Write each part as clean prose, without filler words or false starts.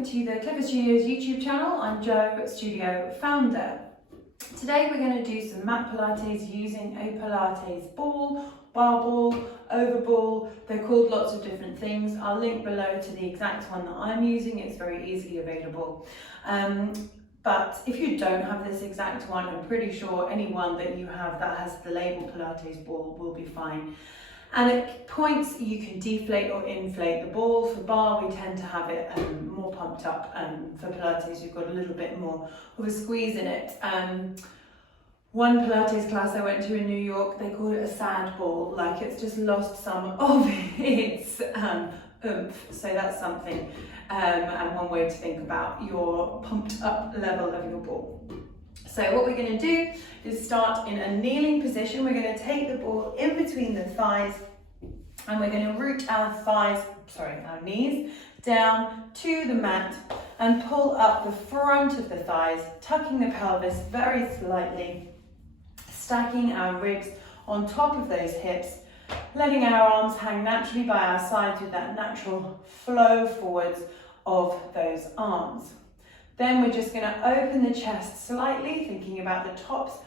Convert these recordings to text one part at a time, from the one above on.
welcome to the Clifford Studios YouTube channel. I'm Jo, studio founder. Today we're going to do some mat Pilates using a Pilates ball, bar ball, over ball. They're called lots of different things. I'll link below to the exact one that I'm using. It's very easily available. But if you don't have this exact one, I'm pretty sure any one that you have that has the label Pilates ball will be fine. And at points you can deflate or inflate the ball. For bar we tend to have it more pumped up. For Pilates you've got a little bit more of a squeeze in it. One Pilates class I went to in New York, they called it a sad ball, like it's just lost some of its oomph. So that's something, and one way to think about your pumped up level of your ball. So what we're going to do is start in a kneeling position. We're going to take the ball in between the thighs and we're going to root our knees down to the mat and pull up the front of the thighs, tucking the pelvis very slightly, stacking our ribs on top of those hips, letting our arms hang naturally by our sides with that natural flow forwards of those arms. Then we're just going to open the chest slightly, thinking about the tops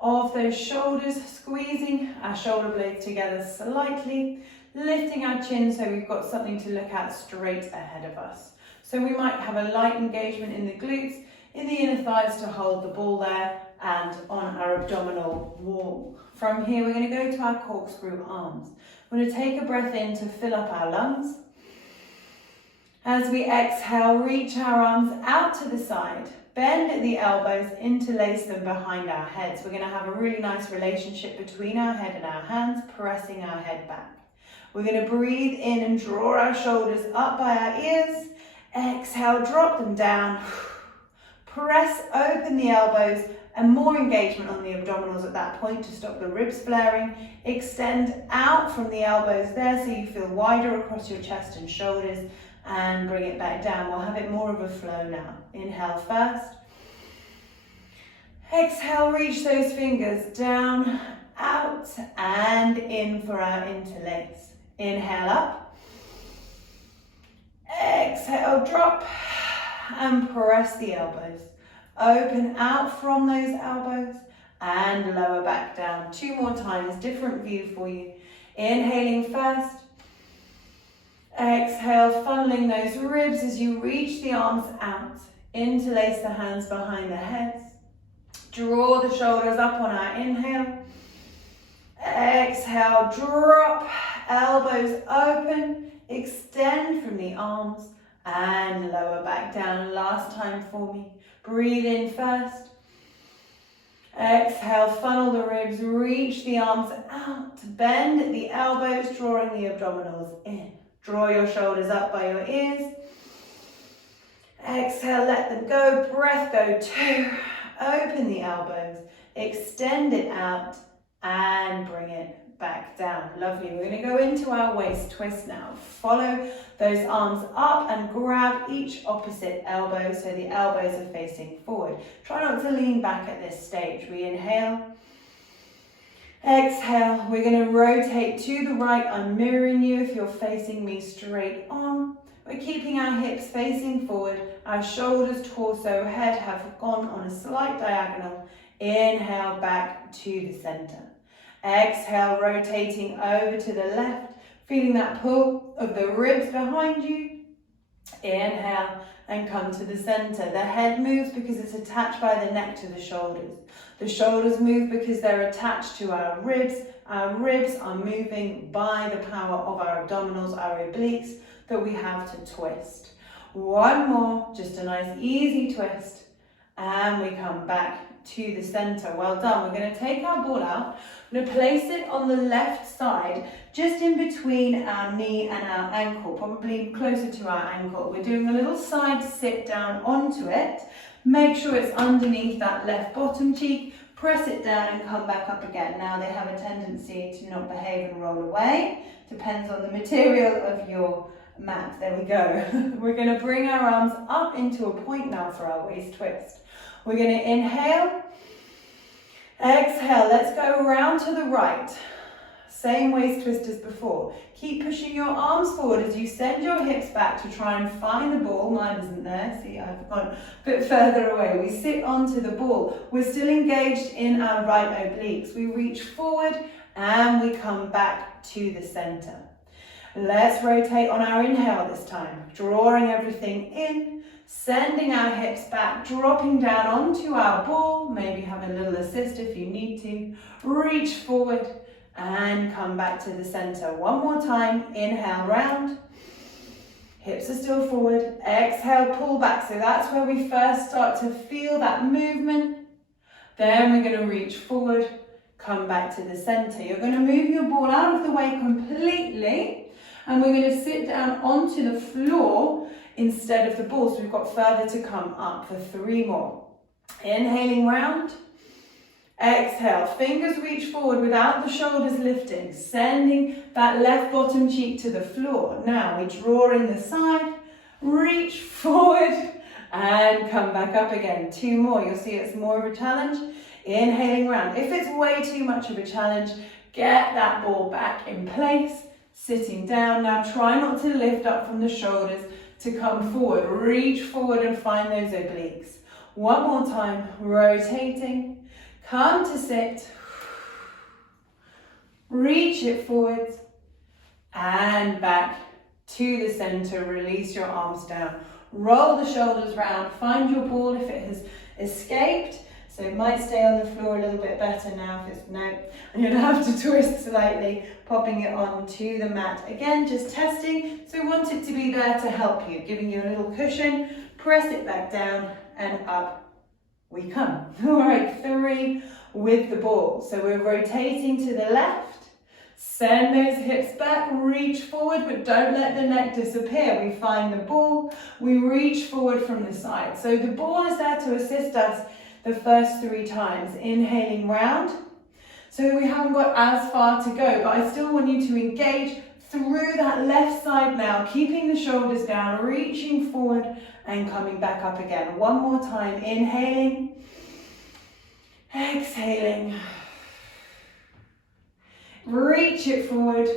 of those shoulders, squeezing our shoulder blades together slightly, lifting our chin so we've got something to look at straight ahead of us. So we might have a light engagement in the glutes, in the inner thighs to hold the ball there, and on our abdominal wall. From here we're going to go to our corkscrew arms. We're going to take a breath in to fill up our lungs. As we exhale, reach our arms out to the side, bend at the elbows, interlace them behind our heads. We're going to have a really nice relationship between our head and our hands, pressing our head back. We're going to breathe in and draw our shoulders up by our ears. Exhale, drop them down. Press open the elbows and more engagement on the abdominals at that point to stop the ribs flaring. Extend out from the elbows there so you feel wider across your chest and shoulders. And bring it back down. We'll have it more of a flow now. Inhale first. Exhale, reach those fingers down, out, and in for our interlace. Inhale up. Exhale, drop, and press the elbows. Open out from those elbows, and lower back down. 2 more times, different view for you. Inhaling first. Exhale, funneling those ribs as you reach the arms out. Interlace the hands behind the heads. Draw the shoulders up on our inhale. Exhale, drop, elbows open, extend from the arms and lower back down. Last time for me. Breathe in first. Exhale, funnel the ribs, reach the arms out. Bend at the elbows, drawing the abdominals in. Draw your shoulders up by your ears. Exhale, let them go. Breath go 2. Open the elbows. Extend it out and bring it back down. Lovely. We're going to go into our waist twist now. Follow those arms up and grab each opposite elbow so the elbows are facing forward. Try not to lean back at this stage. We inhale. Exhale, we're going to rotate to the right. I'm mirroring you if you're facing me straight on. We're keeping our hips facing forward. Our shoulders, torso, head have gone on a slight diagonal. Inhale back to the center. Exhale, rotating over to the left. Feeling that pull of the ribs behind you. Inhale and come to the center. The head moves because it's attached by the neck to the shoulders. The shoulders move because they're attached to our ribs. Our ribs are moving by the power of our abdominals, our obliques, that we have to twist. One more, just a nice easy twist. And we come back to the center. Well done. We're going to take our ball out. We're going to place it on the left side, just in between our knee and our ankle, probably closer to our ankle. We're doing a little side sit down onto it. Make sure it's underneath that left bottom cheek. Press it down and come back up again. Now they have a tendency to not behave and roll away. Depends on the material of your mat. There we go. We're going to bring our arms up into a point now for our waist twist. We're going to inhale. Exhale. Let's go around to the right. Same waist twist as before. Keep pushing your arms forward as you send your hips back to try and find the ball. Mine isn't there. See, I've gone a bit further away. We sit onto the ball. We're still engaged in our right obliques. We reach forward and we come back to the center. Let's rotate on our inhale this time, drawing everything in, sending our hips back, dropping down onto our ball. Maybe have a little assist if you need to. Reach forward and come back to the center. One more time, inhale, round. Hips are still forward. Exhale, pull back. So that's where we first start to feel that movement. Then we're going to reach forward, come back to the center. You're going to move your ball out of the way completely, and we're going to sit down onto the floor instead of the ball. So we've got further to come up for 3 more. Inhaling round. Exhale, fingers reach forward without the shoulders lifting, sending that left bottom cheek to the floor. Now we draw in the side, reach forward and come back up again. 2 more, you'll see it's more of a challenge. Inhaling round. If it's way too much of a challenge, get that ball back in place, sitting down. Now try not to lift up from the shoulders to come forward. Reach forward and find those obliques. 1 more time, rotating. Come to sit, reach it forwards and back to the center. Release your arms down, roll the shoulders round, find your ball if it has escaped. So it might stay on the floor a little bit better now. If it's no, I'm going to have to twist slightly, popping it onto the mat. Again, just testing. So we want it to be there to help you, giving you a little cushion. Press it back down and up we come. All right, 3 with the ball. So we're rotating to the left. Send those hips back, reach forward, but don't let the neck disappear. We find the ball, we reach forward from the side. So the ball is there to assist us the first 3 times. Inhaling round. So we haven't got as far to go, but I still want you to engage through that left side now, keeping the shoulders down, reaching forward and coming back up again. 1 more time, inhaling, exhaling, reach it forward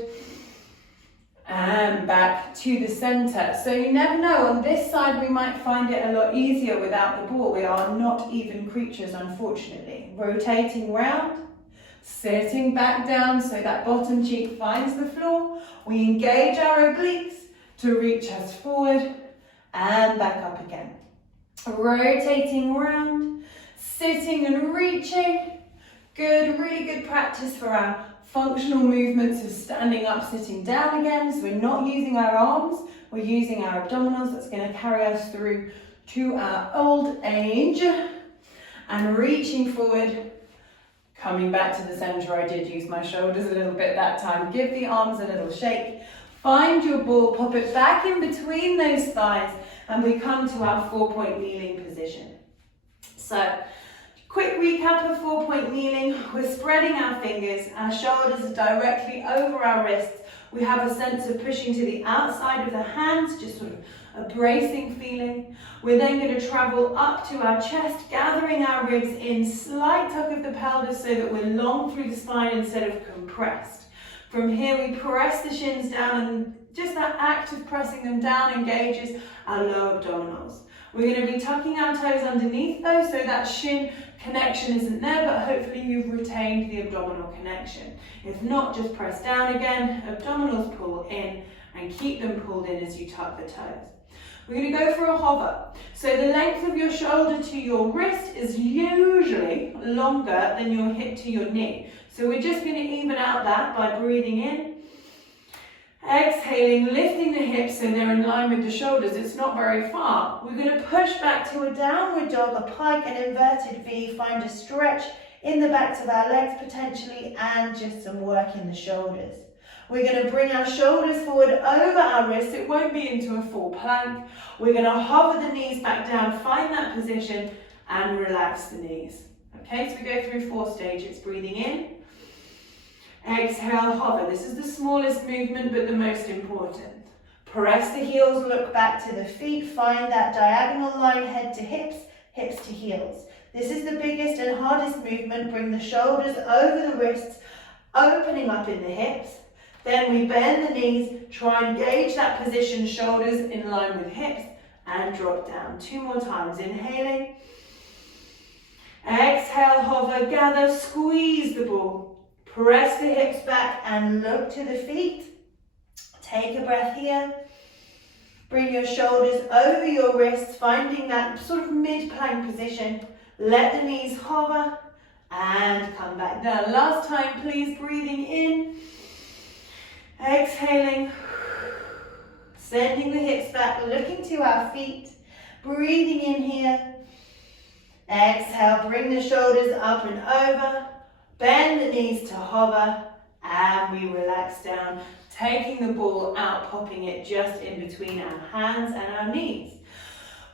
and back to the center. So you never know, on this side we might find it a lot easier without the ball. We are not even creatures, unfortunately. Rotating round. Sitting back down so that bottom cheek finds the floor. We engage our obliques to reach us forward and back up again. Rotating around, sitting and reaching. Good, really good practice for our functional movements of standing up, sitting down again. So we're not using our arms, we're using our abdominals. That's going to carry us through to our old age. And reaching forward, coming back to the center. I did use my shoulders a little bit that time. Give the arms a little shake. Find your ball, pop it back in between those thighs, and we come to our 4-point kneeling position. So, quick recap of 4-point kneeling. We're spreading our fingers, our shoulders are directly over our wrists. We have a sense of pushing to the outside of the hands, just sort of a bracing feeling. We're then going to travel up to our chest, gathering our ribs in, slight tuck of the pelvis so that we're long through the spine instead of compressed. From here we press the shins down, and just that act of pressing them down engages our lower abdominals. We're going to be tucking our toes underneath those so that shin connection isn't there, but hopefully you've retained the abdominal connection. If not, just press down again, abdominals pull in, and keep them pulled in as you tuck the toes. We're going to go for a hover. So the length of your shoulder to your wrist is usually longer than your hip to your knee. So we're just going to even out that by breathing in, exhaling, lifting the hips so they're in line with the shoulders. It's not very far. We're going to push back to a downward dog, a pike, an inverted V. Find a stretch in the backs of our legs potentially, and just some work in the shoulders. We're going to bring our shoulders forward over our wrists. It won't be into a full plank. We're going to hover the knees back down, find that position and relax the knees. Okay, so we go through 4 stages. Breathing in, exhale, hover. This is the smallest movement but the most important. Press the heels, look back to the feet, find that diagonal line, head to hips, hips to heels. This is the biggest and hardest movement. Bring the shoulders over the wrists, opening up in the hips. Then we bend the knees, try and gauge that position, shoulders in line with hips, and drop down. 2 more times, inhaling. Exhale, hover, gather, squeeze the ball. Press the hips back and look to the feet. Take a breath here. Bring your shoulders over your wrists, finding that sort of mid-plank position. Let the knees hover and come back down. Last time, please, breathing in. Exhaling. Sending the hips back, looking to our feet. Breathing in here. Exhale, bring the shoulders up and over. Bend the knees to hover. And we relax down, taking the ball out, popping it just in between our hands and our knees.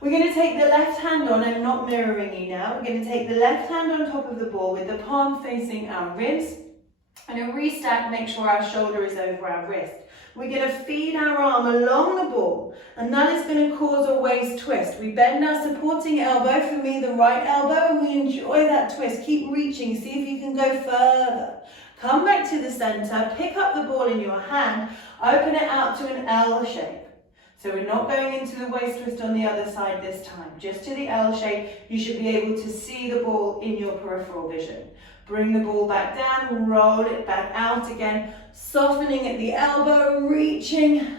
We're going to take the left hand on, I'm not mirroring you now. We're going to take the left hand on top of the ball with the palm facing our ribs. And a restack, make sure our shoulder is over our wrist. We're going to feed our arm along the ball, and that is going to cause a waist twist. We bend our supporting elbow, for me the right elbow, and we enjoy that twist. Keep reaching, see if you can go further. Come back to the center, pick up the ball in your hand, open it out to an L shape. So we're not going into the waist twist on the other side this time, just to the L shape. You should be able to see the ball in your peripheral vision. Bring the ball back down, roll it back out again, softening at the elbow, reaching.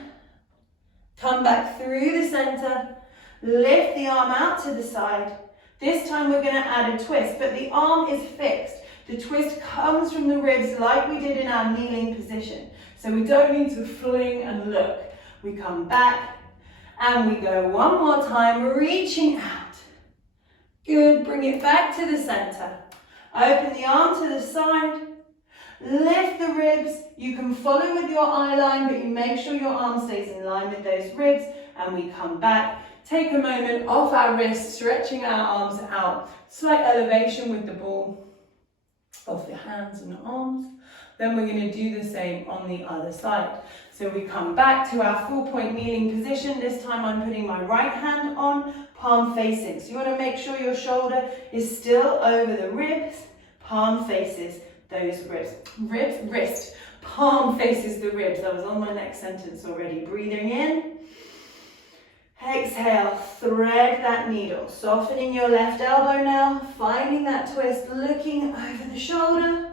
Come back through the center, lift the arm out to the side. This time we're going to add a twist, but the arm is fixed. The twist comes from the ribs like we did in our kneeling position. So we don't need to fling and look. We come back and we go one more time, reaching out. Good, bring it back to the center. Open the arm to the side. Lift the ribs. You can follow with your eye line, but you make sure your arm stays in line with those ribs. And we come back. Take a moment off our wrists, stretching our arms out. Slight elevation with the ball off the hands and arms. Then we're going to do the same on the other side. So we come back to our 4-point kneeling position. This time I'm putting my right hand on, palm facing. So you want to make sure your shoulder is still over the ribs, palm faces those ribs. Wrist, palm faces the ribs. I was on my next sentence already. Breathing in. Exhale, thread that needle. Softening your left elbow now, finding that twist, looking over the shoulder.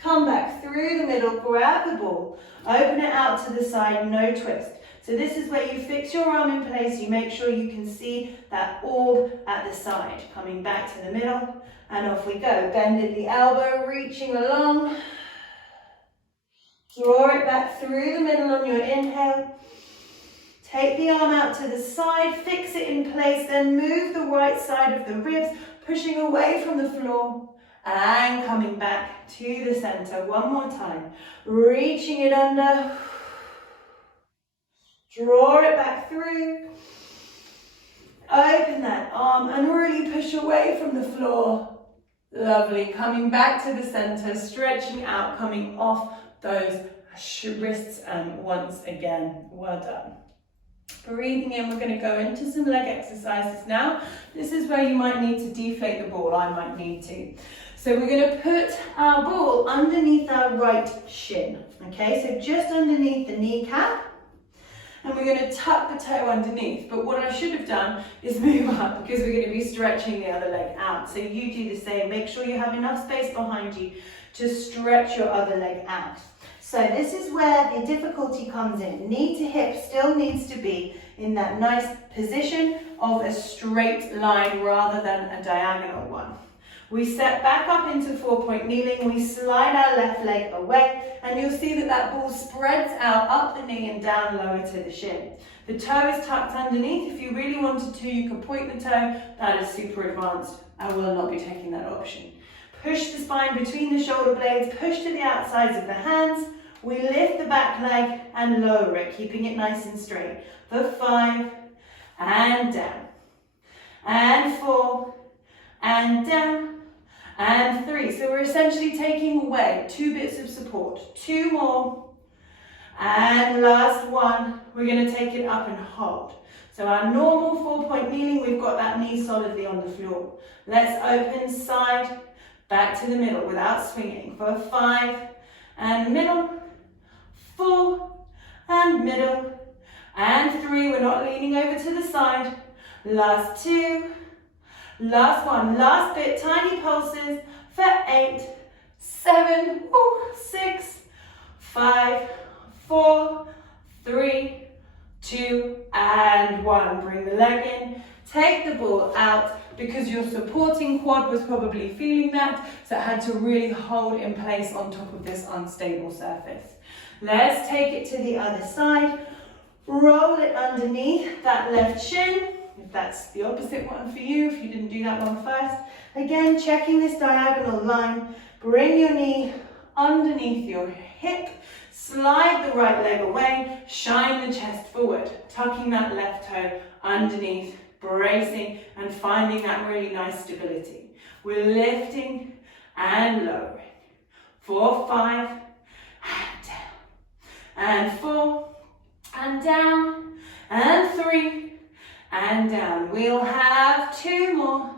Come back through the middle, grab the ball, open it out to the side, no twist. So this is where you fix your arm in place, you make sure you can see that orb at the side. Coming back to the middle, and off we go. Bend at the elbow, reaching along. Draw it back through the middle on your inhale. Take the arm out to the side, fix it in place, then move the right side of the ribs, pushing away from the floor. And coming back to the center one more time. Reaching it under. Draw it back through. Open that arm and really push away from the floor. Lovely. Coming back to the center, stretching out, coming off those wrists once again. Well done. Breathing in, we're going to go into some leg exercises now. This is where you might need to deflate the ball. I might need to. So we're going to put our ball underneath our right shin. Okay, so just underneath the kneecap. And we're going to tuck the toe underneath. But what I should have done is move up because we're going to be stretching the other leg out. So you do the same. Make sure you have enough space behind you to stretch your other leg out. So this is where the difficulty comes in. Knee to hip still needs to be in that nice position of a straight line rather than a diagonal one. We step back up into 4-point kneeling, we slide our left leg away, and you'll see that that ball spreads out up the knee and down lower to the shin. The toe is tucked underneath. If you really wanted to, you could point the toe. That is super advanced. I will not be taking that option. Push the spine between the shoulder blades, push to the outsides of the hands. We lift the back leg and lower it, keeping it nice and straight. For 5, and down, and 4, and down, and 3. So we're essentially taking away 2 bits of support. 2 more, and last one. We're going to take it up and hold. So our normal 4-point kneeling, we've got that knee solidly on the floor. Let's open side, back to the middle without swinging. For 5, and middle, 4, and middle, and 3, we're not leaning over to the side, last 2, last 1, last bit, tiny pulses for 8, 7, 6, 5, 4, 3, 2, and 1. Bring the leg in, take the ball out, because your supporting quad was probably feeling that, so it had to really hold in place on top of this unstable surface. Let's take it to the other side. Roll it underneath that left shin, if that's the opposite one for you, if you didn't do that one first. Again, checking this diagonal line. Bring your knee underneath your hip, slide the right leg away, shine the chest forward, tucking that left toe underneath, bracing and finding that really nice stability. We're lifting and lowering. 4, 5, and down. And 4, and down. And 3, and down. We'll have 2 more.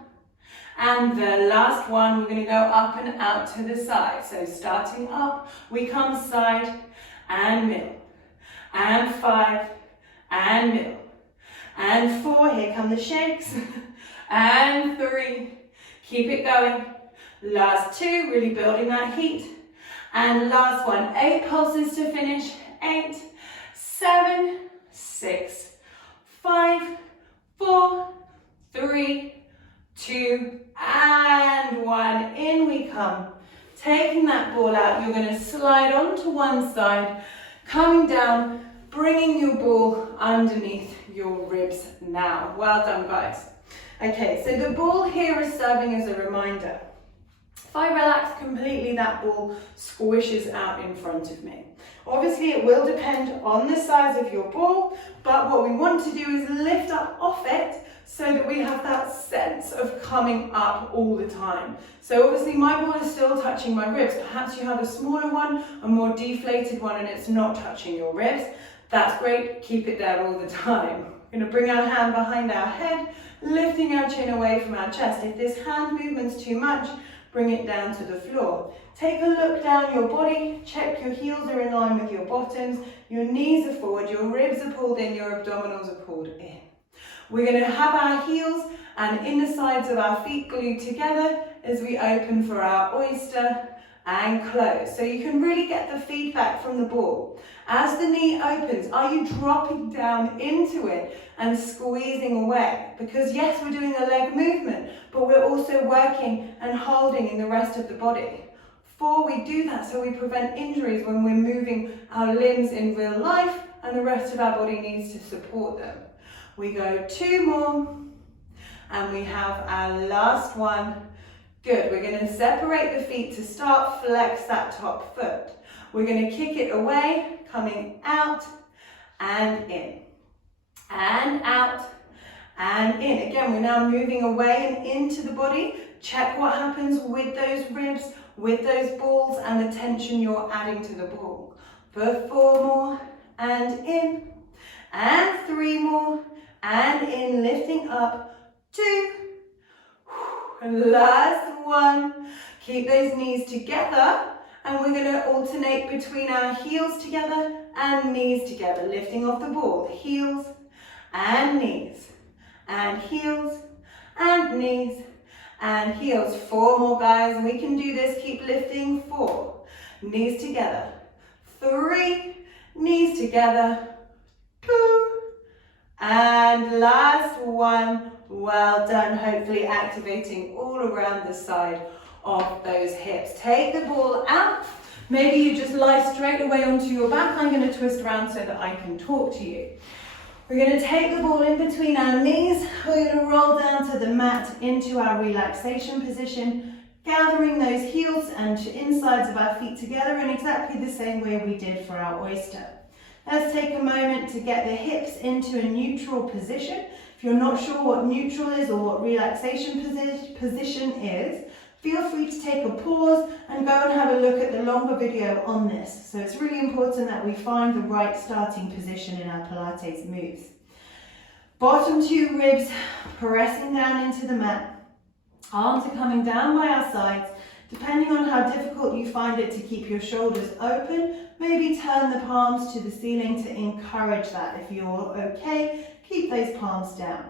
And the last one, we're going to go up and out to the side. So starting up, we come side and middle. And 5, and middle. And 4, here come the shakes. And 3, keep it going. Last 2, really building that heat. And last one, 8 pulses to finish. 8, 7, 6, 5, 4, 3, 2, and 1. In we come. Taking that ball out, you're going to slide onto one side, coming down, bringing your ball underneath your ribs now. Well done, guys. Okay, so the ball here is serving as a reminder. If I relax completely, that ball squishes out in front of me. Obviously, it will depend on the size of your ball, but what we want to do is lift up off it so that we have that sense of coming up all the time. So obviously my ball is still touching my ribs. Perhaps you have a smaller one, a more deflated one, and it's not touching your ribs. That's great, keep it there all the time. We're gonna bring our hand behind our head, lifting our chin away from our chest. If this hand movement's too much, bring it down to the floor. Take a look down your body, check your heels are in line with your bottoms, your knees are forward, your ribs are pulled in, your abdominals are pulled in. We're going to have our heels and inner sides of our feet glued together as we open for our oyster and close. So you can really get the feedback from the ball. As the knee opens, are you dropping down into it and squeezing away? Because yes, we're doing a leg movement, but we're also working and holding in the rest of the body. 4, we do that so we prevent injuries when we're moving our limbs in real life and the rest of our body needs to support them. We go 2 more, and we have our last one. Good, we're going to separate the feet to start, flex that top foot. We're going to kick it away, coming out and in, and out and in. Again, we're now moving away and into the body. Check what happens with those ribs, with those balls, and the tension you're adding to the ball. For 4 more, and in, and 3 more, and in, lifting up, 2, last 1, keep those knees together, and we're going to alternate between our heels together and knees together, lifting off the ball, heels and knees, and heels and knees, and heels. 4 more, guys, and we can do this, keep lifting, 4, knees together, 3, knees together, 2, and last 1, well done, hopefully activating all around the side of those hips. Take the ball out, maybe you just lie straight away onto your back. I'm going to twist around so that I can talk to you. We're going to take the ball in between our knees, we're going to roll down to the mat into our relaxation position, gathering those heels and insides of our feet together in exactly the same way we did for our oyster. Let's take a moment to get the hips into a neutral position. If you're not sure what neutral is or what relaxation position is, feel free to take a pause and go and have a look at the longer video on this. So it's really important that we find the right starting position in our Pilates moves. Bottom 2 ribs pressing down into the mat. Arms are coming down by our sides. Depending on how difficult you find it to keep your shoulders open, maybe turn the palms to the ceiling to encourage that. If you're okay, keep those palms down.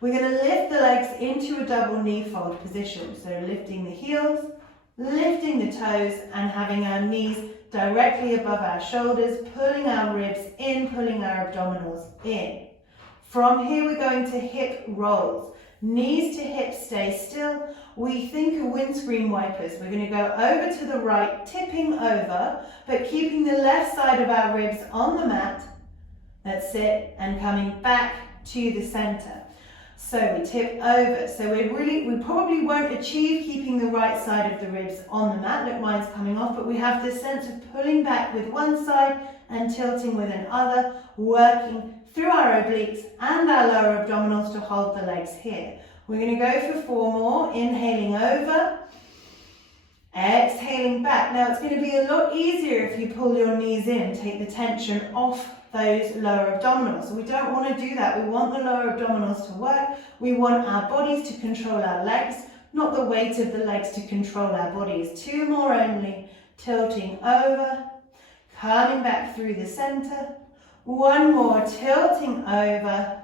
We're going to lift the legs into a double knee fold position. So lifting the heels, lifting the toes, and having our knees directly above our shoulders, pulling our ribs in, pulling our abdominals in. From here, we're going to hip rolls. Knees to hips stay still. We think of windscreen wipers. We're going to go over to the right, tipping over, but keeping the left side of our ribs on the mat. That's it, and coming back to the center. So we tip over. So we probably won't achieve keeping the right side of the ribs on the mat. Look, mine's coming off, but we have this sense of pulling back with one side and tilting with another, working through our obliques and our lower abdominals to hold the legs here. We're going to go for 4 more, inhaling over, exhaling back. Now it's going to be a lot easier if you pull your knees in, take the tension off those lower abdominals. So we don't want to do that. We want the lower abdominals to work. We want our bodies to control our legs, not the weight of the legs to control our bodies. 2 more only, tilting over, coming back through the center. 1 more, tilting over,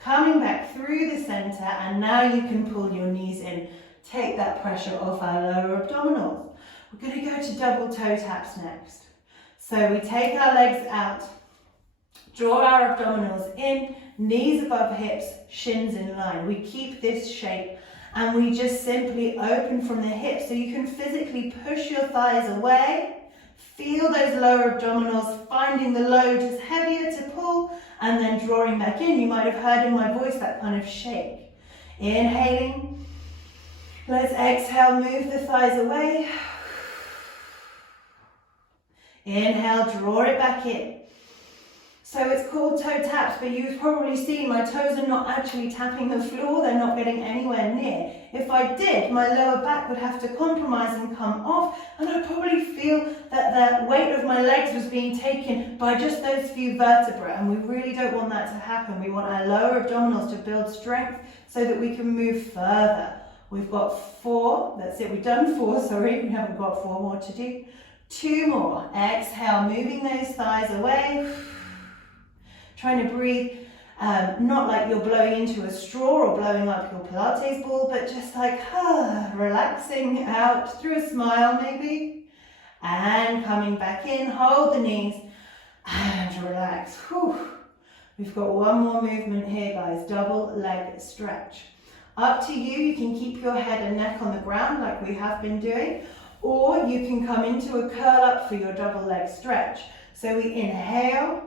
coming back through the center, and now you can pull your knees in. Take that pressure off our lower abdominals. We're going to go to double toe taps next. So we take our legs out, draw our abdominals in, knees above hips, shins in line. We keep this shape and we just simply open from the hips so you can physically push your thighs away. Feel those lower abdominals, finding the load is heavier to pull and then drawing back in. You might have heard in my voice that kind of shake. Inhaling. Let's exhale, move the thighs away. Inhale, draw it back in. So it's called toe taps, but you've probably seen my toes are not actually tapping the floor, they're not getting anywhere near. If I did, my lower back would have to compromise and come off, and I'd probably feel that the weight of my legs was being taken by just those few vertebrae, and we really don't want that to happen. We want our lower abdominals to build strength so that we can move further. We've got 4, that's it, we've done 4, sorry, we haven't got 4 more to do. 2 more, exhale, moving those thighs away. Trying to breathe, not like you're blowing into a straw or blowing up your Pilates ball, but just like relaxing out through a smile maybe. And coming back in, hold the knees and relax. Whew. We've got 1 more movement here, guys, double leg stretch. Up to you, you can keep your head and neck on the ground like we have been doing, or you can come into a curl up for your double leg stretch. So we inhale,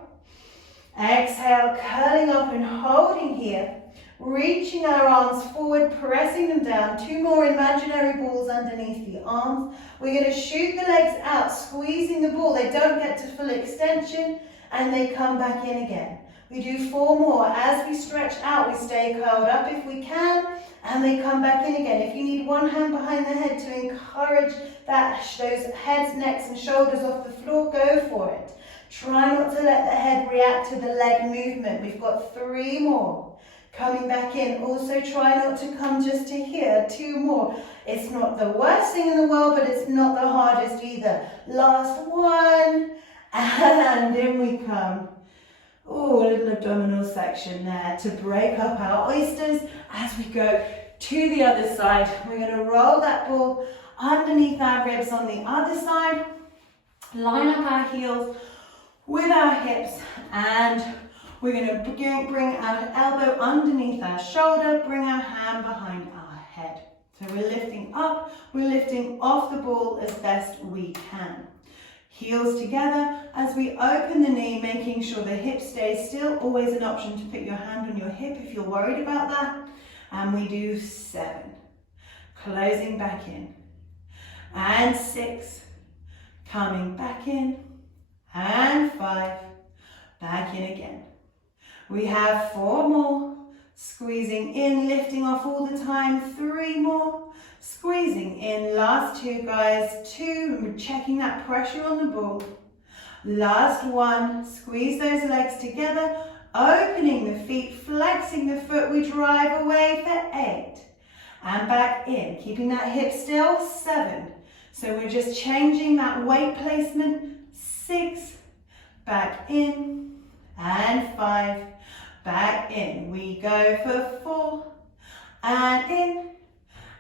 exhale, curling up and holding here, reaching our arms forward, pressing them down. 2 more imaginary balls underneath the arms. We're going to shoot the legs out, squeezing the ball. They don't get to full extension and they come back in again. We do 4 more. As we stretch out, we stay curled up if we can, and they come back in again. If you need one hand behind the head to encourage those heads, necks and shoulders off the floor, go for it. Try not to let the head react to the leg movement. We've got 3 more. Coming back in. Also try not to come just to here. 2 more. It's not the worst thing in the world, but it's not the hardest either. Last 1. And in we come. Oh, a little abdominal section there to break up our oysters as we go to the other side. We're going to roll that ball underneath our ribs on the other side. Line up our heels with our hips, and we're going to bring our elbow underneath our shoulder, bring our hand behind our head. So we're lifting up, we're lifting off the ball as best we can. Heels together as we open the knee, making sure the hip stays still. Always an option to put your hand on your hip if you're worried about that. And we do 7. Closing back in. And 6. Coming back in. And 5, back in again. We have 4 more, squeezing in, lifting off all the time. 3 more, squeezing in. Last 2, guys, 2, checking that pressure on the ball. Last 1, squeeze those legs together, opening the feet, flexing the foot. We drive away for 8, and back in, keeping that hip still. 7, So we're just changing that weight placement. 6, back in, and 5, back in. We go for 4, and in,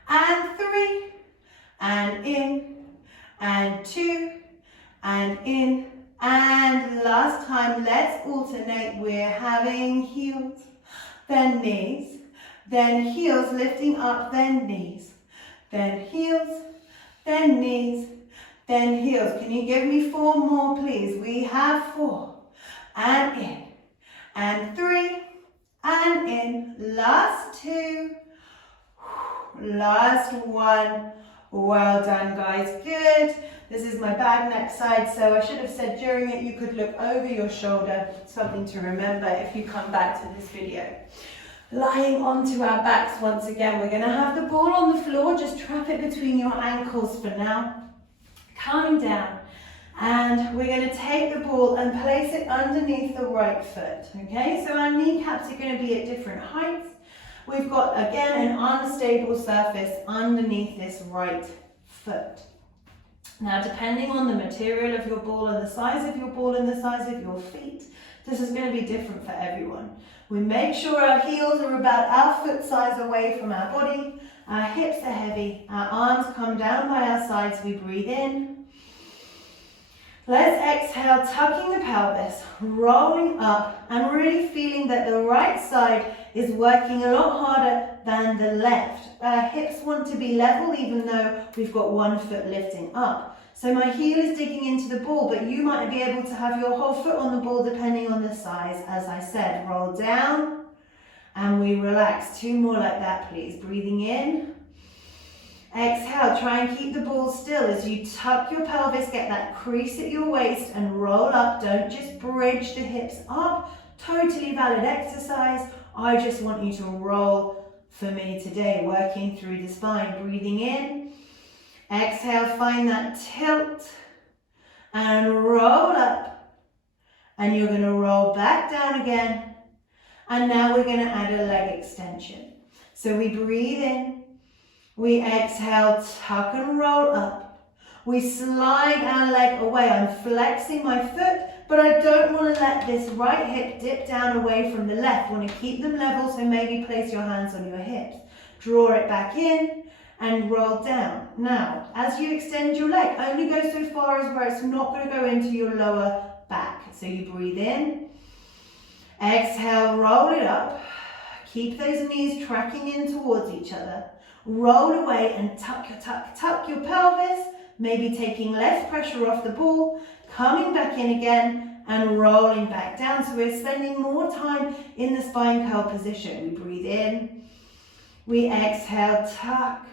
and 3, and in, and 2, and in, and last time. Let's alternate. We're having heels, then knees, then heels, lifting up, then knees, then heels, then knees, then heels. Can you give me 4 more, please? We have 4, and in, and 3, and in, last 2, last 1. Well done, guys. Good. This is my bag neck side, so I should have said during it you could look over your shoulder. Something to remember if you come back to this video. Lying onto our backs once again. We're going to have the ball on the floor. Just trap it between your ankles for now. Coming down. And we're going to take the ball and place it underneath the right foot. Okay, so our kneecaps are going to be at different heights. We've got, again, an unstable surface underneath this right foot. Now, depending on the material of your ball and the size of your ball and the size of your feet, this is going to be different for everyone. We make sure our heels are about our foot size away from our body. Our hips are heavy. Our arms come down by our sides. We breathe in. Let's exhale, tucking the pelvis, rolling up, and really feeling that the right side is working a lot harder than the left. Our hips want to be level even though we've got one foot lifting up. So my heel is digging into the ball, but you might be able to have your whole foot on the ball depending on the size. As I said, roll down and we relax. 2 more like that, please. Breathing in. Exhale, try and keep the ball still as you tuck your pelvis, get that crease at your waist and roll up. Don't just bridge the hips up. Totally valid exercise. I just want you to roll for me today, working through the spine. Breathing in. Exhale, find that tilt and roll up. And you're going to roll back down again. And now we're going to add a leg extension. So we breathe in. We exhale, tuck and roll up. We slide our leg away. I'm flexing my foot, but I don't want to let this right hip dip down away from the left. I want to keep them level, so maybe place your hands on your hips. Draw it back in and roll down. Now, as you extend your leg, only go so far as where it's not going to go into your lower back. So you breathe in. Exhale, roll it up. Keep those knees tracking in towards each other. Roll away and tuck your pelvis, maybe taking less pressure off the ball, coming back in again and rolling back down. So we're spending more time in the spine curl position. We breathe in, we exhale, tuck,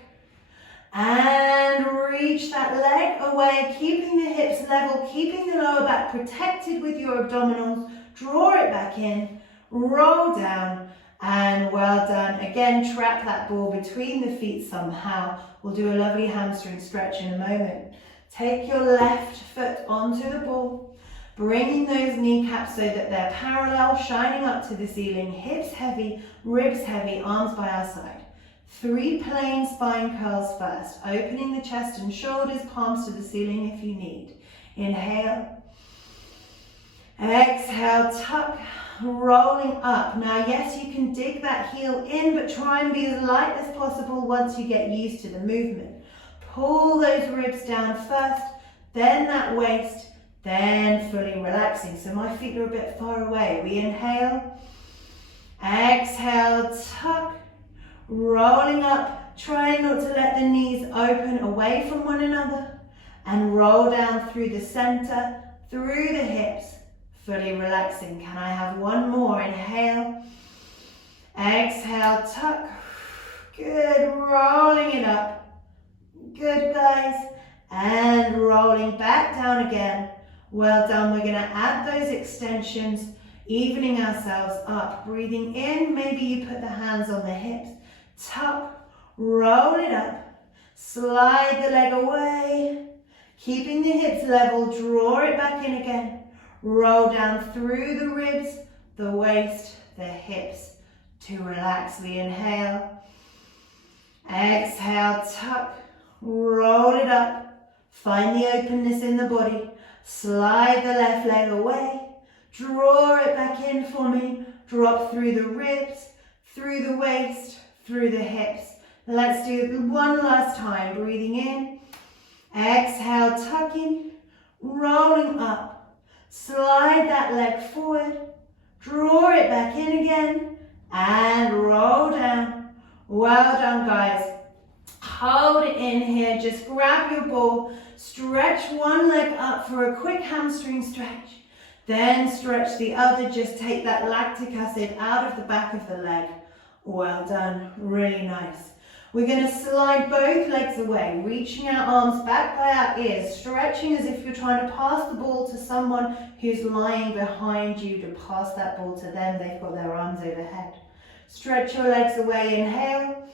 and reach that leg away, keeping the hips level, keeping the lower back protected with your abdominals. Draw it back in, roll down, and well done. Again, trap that ball between the feet somehow. We'll do a lovely hamstring stretch in a moment. Take your left foot onto the ball, bringing those kneecaps so that they're parallel, shining up to the ceiling, hips heavy, ribs heavy, arms by our side. 3 plain spine curls first, opening the chest and shoulders, palms to the ceiling if you need. Inhale, exhale, tuck, rolling up. Now, yes, you can dig that heel in, but try and be as light as possible once you get used to the movement. Pull those ribs down first, then that waist, then fully relaxing. So my feet are a bit far away. We inhale, exhale, tuck, rolling up, trying not to let the knees open away from one another, and roll down through the center, through the hips, fully relaxing. Can I have 1 more? Inhale, exhale, tuck. Good, rolling it up. Good, guys. And rolling back down again. Well done. We're going to add those extensions, evening ourselves up. Breathing in, maybe you put the hands on the hips. Tuck, roll it up. Slide the leg away. Keeping the hips level, draw it back in again. Roll down through the ribs, the waist, the hips to relax. We inhale, exhale, tuck, roll it up, Find the openness in the body. Slide the left leg away. Draw it back in for me. Drop through the ribs, through the waist, through the hips. Let's do it one last time. Breathing in. Exhale, tucking, rolling up. Slide that leg forward. Draw it back in again. And roll down. Well done, guys. Hold it in here. Just grab your ball. Stretch one leg up for a quick hamstring stretch. Then stretch the other. Just take that lactic acid out of the back of the leg. Well done. Really nice. We're going to slide both legs away, reaching our arms back by our ears, stretching as if you're trying to pass the ball to someone who's lying behind you, to pass that ball to them. They've got their arms overhead. Stretch your legs away. Inhale.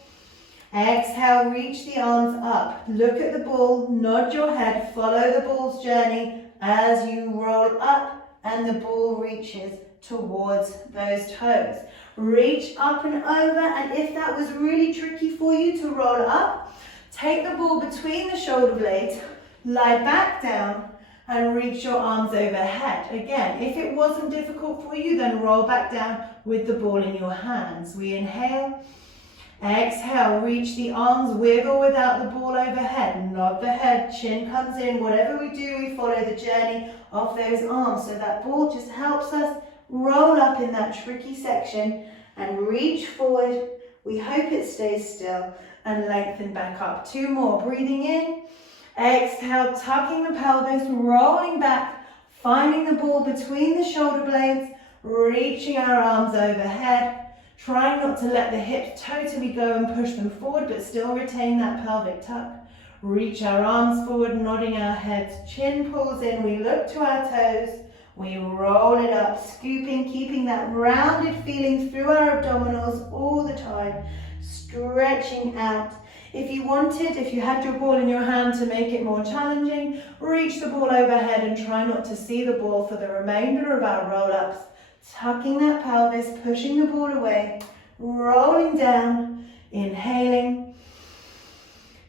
Exhale, reach the arms up. Look at the ball, nod your head, follow the ball's journey as you roll up and the ball reaches towards those toes. Reach up and over, and if that was really tricky for you to roll up, take the ball between the shoulder blades, lie back down and reach your arms overhead. Again, if it wasn't difficult for you, then roll back down with the ball in your hands. We inhale. Exhale, reach the arms, wiggle without the ball overhead, nod the head, chin comes in. Whatever we do, we follow the journey of those arms. So that ball just helps us roll up in that tricky section and reach forward. We hope it stays still and lengthen back up. Two more, breathing in. Exhale, tucking the pelvis, rolling back, finding the ball between the shoulder blades, reaching our arms overhead. Trying not to let the hips totally go and push them forward, but still retain that pelvic tuck. Reach our arms forward, nodding our heads. Chin pulls in, we look to our toes. We roll it up, scooping, keeping that rounded feeling through our abdominals all the time. Stretching out. If you wanted, if you had your ball in your hand to make it more challenging, reach the ball overhead and try not to see the ball for the remainder of our roll-ups. Tucking that pelvis, pushing the ball away, rolling down, inhaling.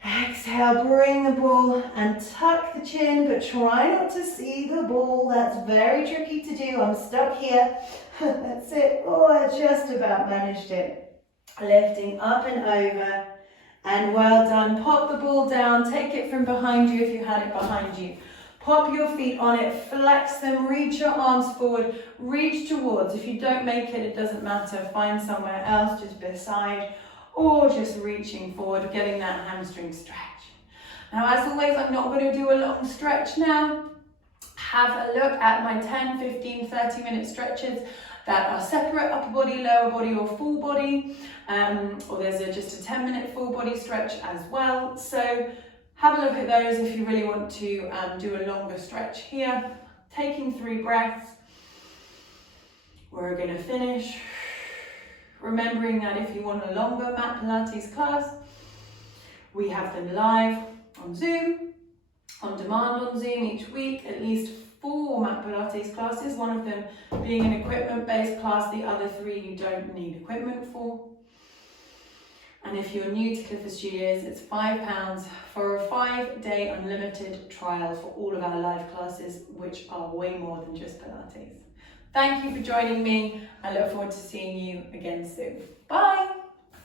Exhale, bring the ball and tuck the chin, but try not to see the ball. That's very tricky to do. I'm stuck here. That's it. Oh, I just about managed it. Lifting up and over, and well done. Pop the ball down, take it from behind you if you had it behind you. Pop your feet on it, flex them, reach your arms forward, reach towards. If you don't make it, it doesn't matter. Find somewhere else just beside, or just reaching forward, getting that hamstring stretch. Now, as always, I'm not going to do a long stretch now. Have a look at my 10, 15, 30-minute stretches that are separate, upper body, lower body, or full body. Or there's just a 10-minute full body stretch as well. So have a look at those if you really want to do a longer stretch here. Taking 3 breaths. We're going to finish. Remembering that if you want a longer mat Pilates class, we have them live on Zoom, on demand on Zoom each week, at least 4 mat Pilates classes, one of them being an equipment-based class, the other 3 you don't need equipment for. And if you're new to Clifford Studios, it's £5 for a 5-day unlimited trial for all of our live classes, which are way more than just Pilates. Thank you for joining me. I look forward to seeing you again soon. Bye.